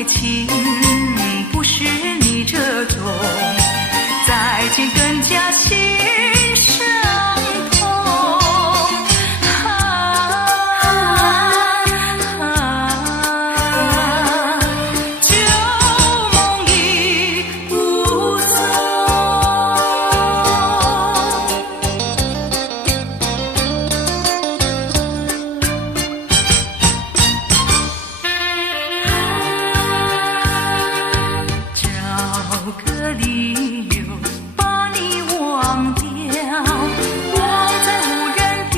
爱情不是你这种，再见更加心伤痛。旧梦已无踪。找个理由把你忘掉，忘在无人的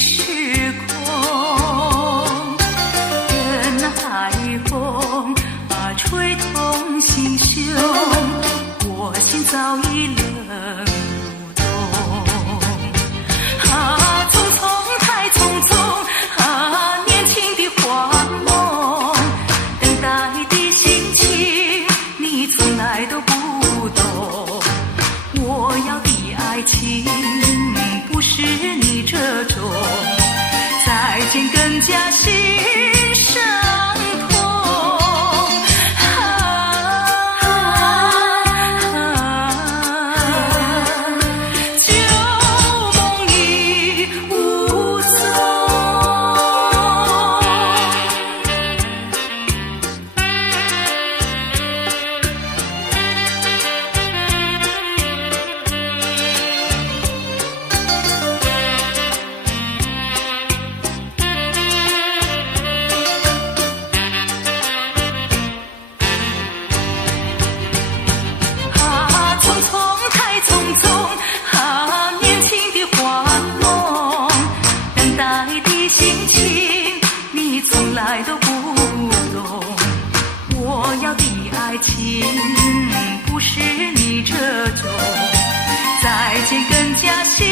时空，任那海风吹痛心胸，我心早已冷如冬。匆匆太匆匆，年轻的幻梦，等待的心情你从来都不懂。我要的爱情不是你这种，再见更加心伤痛。旧梦已无踪。匆匆太匆匆，年轻的幻梦，等待的心情你从来都不懂。我要的爱情不是你这种，再见更加心